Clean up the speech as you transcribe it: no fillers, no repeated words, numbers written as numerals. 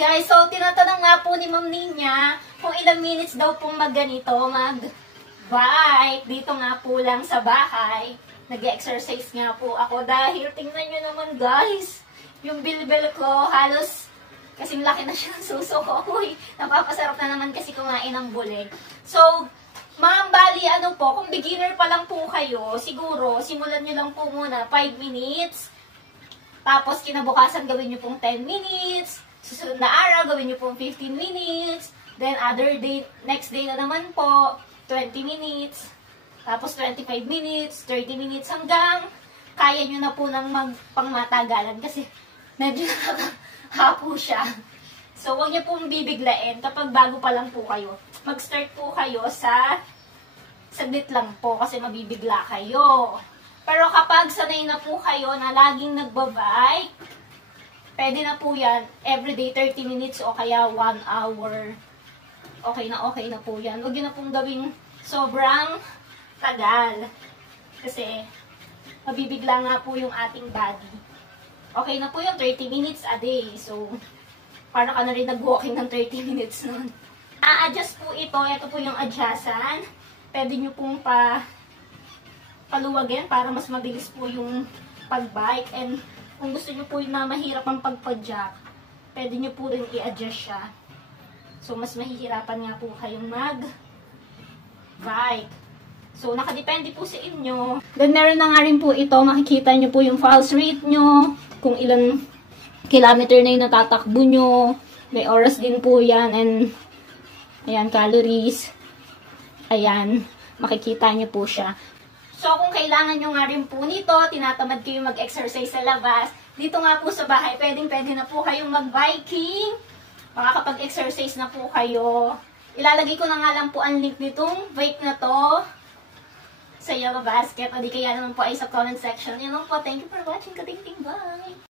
guys, so tinatanong nga po ni Ma'am Ninya kung ilang minutes daw pong mag-bike dito nga po lang sa bahay. Nag-exercise nga po ako dahil tingnan nyo naman guys, yung bilbil ko halos kasing laki na siya ng suso ko. Uy, napapasarap na naman kasi kumain ng bulig. So, Ma'am, bali ano po, kung beginner pa lang po kayo, siguro simulan nyo lang po muna 5 minutes. Tapos kinabukasan gawin nyo pong 10 minutes. Susunod na araw, gawin nyo pong 15 minutes. Then, other day, next day na naman po, 20 minutes. Tapos, 25 minutes, 30 minutes, hanggang kaya nyo na po ng pangmatagalan. Kasi, medyo nakakahapo siya. So, huwag nyo pong bibiglain kapag bago pa lang po kayo. Mag-start po kayo sa saglit lang po kasi mabibigla kayo. Pero kapag sanay na po kayo na laging nagbabike, pwede na po yan, everyday 30 minutes o kaya 1 hour. Okay na po yan. Huwag yun na pong gawing sobrang tagal. Kasi, mabibigla nga po yung ating body. Okay na po yung 30 minutes a day. So, para ka na rin nag-walking ng 30 minutes nun. A-adjust po ito. Ito po yung adjustan. Pwede nyo pong paluwagin para mas mabilis po yung pag-bike. And, kung gusto nyo po na mahirap ang pagpa-jack, pwede nyo po rin i-adjust siya. So, mas mahihirapan nga po kayong mag-bike. So, nakadepende po sa inyo. Then, meron na nga rin po ito. Makikita nyo po yung pulse rate nyo. Kung ilang kilometer na yung natatakbo nyo. May oras din po yan. And, ayan, calories. Ayan, makikita nyo po siya. So, kung kailangan nyo nga rin po nito, tinatamad kayo mag-exercise sa labas, dito nga po sa bahay, pwede na po kayong mag-biking. Makakapag-exercise na po kayo. Ilalagay ko na nga lang po ang link nitong bike na to sa Yellow Basket. O di kaya naman po ay sa comment section. Yun lang po. Thank you for watching. Kating-ting. Bye!